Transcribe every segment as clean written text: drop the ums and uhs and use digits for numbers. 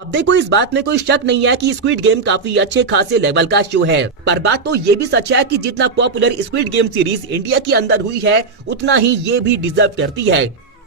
अब देखो, इस बात में कोई शक नहीं है कि स्क्विड गेम काफी अच्छे खासे लेवल का शो है, पर बात तो ये भी सच है कि जितना popular squid game series India के अंदर हुई है, उतना ही ये भी डिजर्व करती है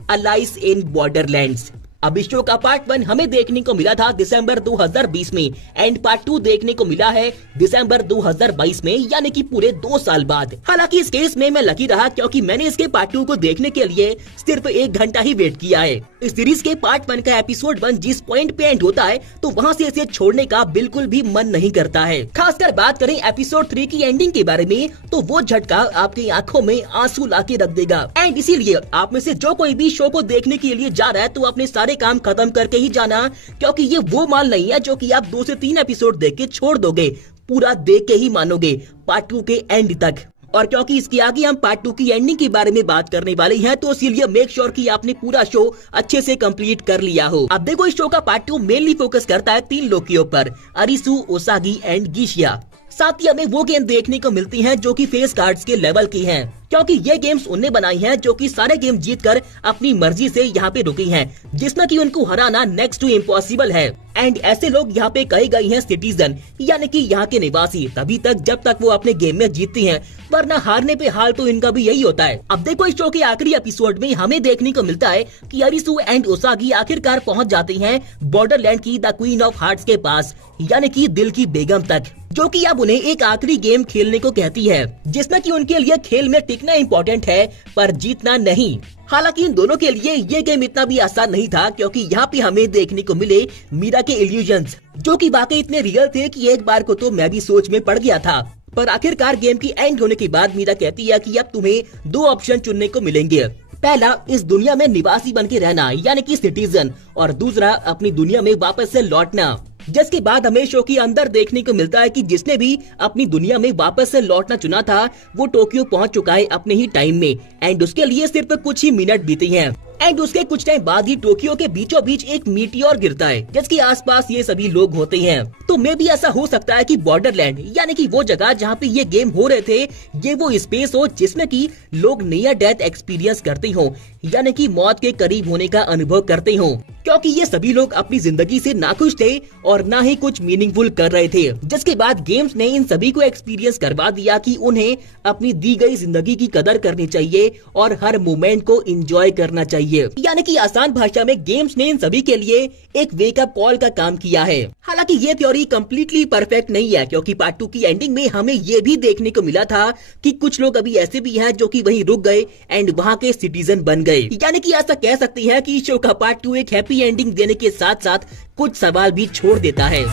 अलाइस इन बॉर्डरलैंड्स। अब इस शो का पार्ट 1 हमें देखने को मिला था दिसंबर 2020 में एंड पार्ट 2 देखने को मिला है दिसंबर 2022 में, यानी कि पूरे 2 साल बाद। हालांकि इस केस में मैं लकी रहा क्योंकि मैंने इसके पार्ट 2 को देखने के लिए सिर्फ 1 घंटा ही वेट किया है। इस सीरीज के पार्ट 1 का एपिसोड 1 जिस पॉइंट पे एंड होता है तो वहाँ से इसे छोड़ने का बिल्कुल भी मन नहीं करता है। खासकर बात करें एपिसोड 3 की एंडिंग के बारे में तो वो झटका आपकी आंखों में आंसू लाके रख देगा। एंड इसीलिए आप में से जो कोई भी शो को देखने के लिए जा रहा है तो अपने सारे काम खत्म करके ही जाना, क्योंकि ये वो माल नहीं है जो कि आप 2 से 3 एपिसोड देख के छोड़ दोगे, पूरा देख के ही मानोगे पार्ट 2 के एंड तक। और क्योंकि इसके आगे हम पार्ट 2 की एंडिंग के बारे में बात करने वाले हैं तो इसीलिए मेक श्योर कि आपने पूरा शो अच्छे से कंप्लीट कर लिया हो। अब देखो, इस शो का पार्ट 2 मेनली फोकस करता है 3 लोग के ऊपर, अरिसु, ओसागी एंड गिशिया। साथ ही हमें वो गेम देखने को मिलती हैं जो कि फेस कार्ड्स के लेवल की हैं, क्योंकि ये गेम्स उनने बनाई हैं जो कि सारे गेम जीतकर अपनी मर्जी से यहाँ पे रुकी हैं, जिसमें कि उनको हराना नेक्स्ट टू इम्पॉसिबल है। एंड ऐसे लोग यहाँ पे कहे गए हैं सिटीजन, यानी कि यहाँ के निवासी, तभी तक जब तक वो अपने गेम में जीतती हैं, वरना हारने पे हाल तो इनका भी यही होता है। अब देखो, इस शो के आखिरी एपिसोड में हमें देखने को मिलता है कि अरिसु एंड ओसागी आखिरकार पहुँच जाती हैं बॉर्डरलैंड की द क्वीन ऑफ हार्ट्स के पास, यानी कि दिल की बेगम तक, जो कि अब उन्हें एक आखिरी गेम खेलने को कहती है, जिसमें कि उनके लिए खेल में टिकना इम्पोर्टेंट है पर जीतना नहीं। हालांकि इन दोनों के लिए ये गेम इतना भी आसान नहीं था, क्योंकि यहाँ पे हमें देखने को मिले मीरा के इल्यूजन्स, जो कि वाकई इतने रियल थे कि एक बार को तो मैं भी सोच में पड़ गया था। पर आखिरकार गेम की एंड होने के बाद मीरा कहती है कि अब तुम्हें 2 ऑप्शन चुनने को मिलेंगे, पहला इस दुनिया में निवासी बन के रहना यानी कि सिटीजन, और दूसरा अपनी दुनिया में वापस से लौटना। जिसके बाद हमें शो के अंदर देखने को मिलता है कि जिसने भी अपनी दुनिया में वापस से लौटना चुना था वो टोक्यो पहुंच चुका है अपने ही टाइम में, एंड उसके लिए सिर्फ कुछ ही मिनट बीते हैं। एंड उसके कुछ टाइम बाद ही टोक्यो के बीचों बीच एक मीटियोर गिरता है, जिसके आसपास ये सभी लोग होते हैं। तो मे भी ऐसा हो सकता है कि बॉर्डरलैंड यानी कि वो जगह जहाँ पे ये गेम हो रहे थे, ये वो स्पेस हो जिसमें कि लोग नियर डेथ एक्सपीरियंस करते हो, यानी कि मौत के करीब होने का अनुभव करते हो, क्योंकि ये सभी लोग अपनी जिंदगी से नाखुश थे और ना ही कुछ मीनिंगफुल कर रहे थे। जिसके बाद गेम्स ने इन सभी को एक्सपीरियंस करवा दिया कि उन्हें अपनी दी गई जिंदगी की कदर करनी चाहिए और हर मोमेंट को एंजॉय करना चाहिए। यानी कि आसान भाषा में गेम्स ने इन सभी के लिए एक वेकअप कॉल का काम किया है। हालांकि ये थ्योरी कम्प्लीटली परफेक्ट नहीं है, क्योंकि पार्ट 2 की एंडिंग में हमें ये भी देखने को मिला था कि कुछ लोग अभी ऐसे भी हैं जो कि वहीं रुक गए एंड वहाँ के सिटीजन बन गए। यानी कि ऐसा कह सकते हैं कि शो का पार्ट 2 एक हैप्पी एंडिंग देने के साथ साथ कुछ सवाल भी छोड़ देता है।